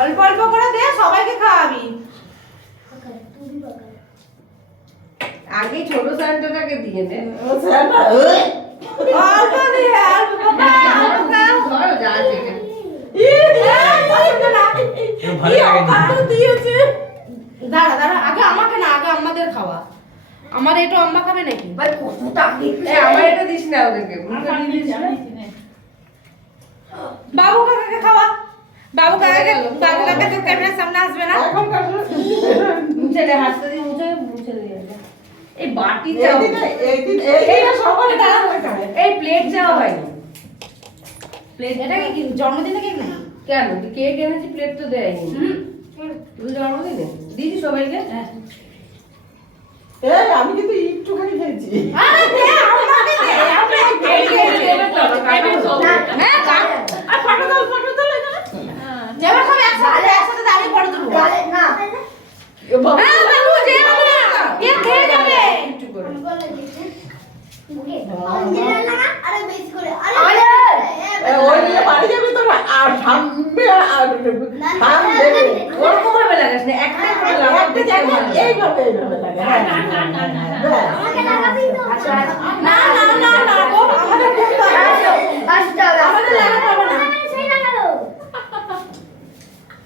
অল্প অল্প করে দে, সবাইকে খাওয়াবি। আগে ছোট স্যান্টাটাকে দিয়ে নে। অল্প দিয়ে, অল্প খাও। ধরো যা আছে এখানে। দাঁড়া দাঁড়া, আগে আমাকে না, আগে আমাদের খাওয়া। আমার একটু আম্মা খাবে নাকি? আমার এটা দিস না ওদেরকে। বাবু কাকাকে খাওয়া। বাবু কাকাকে, বাবু কাকা তো ক্যামেরার সামনে আসবে না। মুছে দে, হাতটা দিয়ে মুছে দিয়ে। এই বাটি চাও, এই প্লেট চাও ভাই। প্লেট এটা কি জন্মদিনে কেক নাকি? কেন কেক এনেছি, প্লেট তো দেয়নি। তুমি জন্মদিনে দিদি সবাইকে। আমি কিন্তু একটুখানি খেয়েছি। আরে দে, আমাকে দে, আমরা কেক খেয়েছি। হ্যাঁ, আর ফটো দাও এখানে। যেমন সব একসাথে দাঁড়িয়ে ফটো তুলবো। না হ্যাঁ, বাবু যে কেক খেয়ে যাবে। একটু করে। ওই নিয়ে বাড়ি যাবি তো আর থামবে আর থামবে ওরকম ভাবে লাগাস না, একটা করে লাগা। একটা জায়গায় এইভাবে লাগে। হ্যাঁ না না না না গো, আমাদের বলতে হবে। আমাদের লাগাতে হবে না।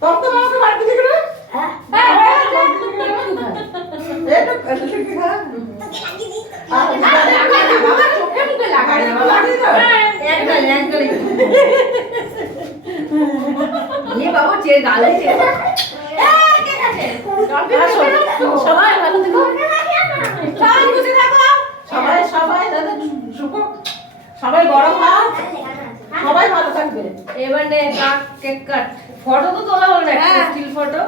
তখন তো আমাকে বাড়ি দিকে না হ্যাঁ, হয়ে গেছে। একটু খারাপ বাবা চোখে মুখে লাগাই না বাবা। একদম ये बाबू चे गाले चे কে আছে? সবাই ভালো থেকো। সবাই বুঝে থাকো। সবাই দাদা শুকো, সবাই গরম হাত, সবাই ভালো থাকবে। এবার নে কেক কাট। ফটো তো তোলা হলো না, হ্যাঁ। Still photo.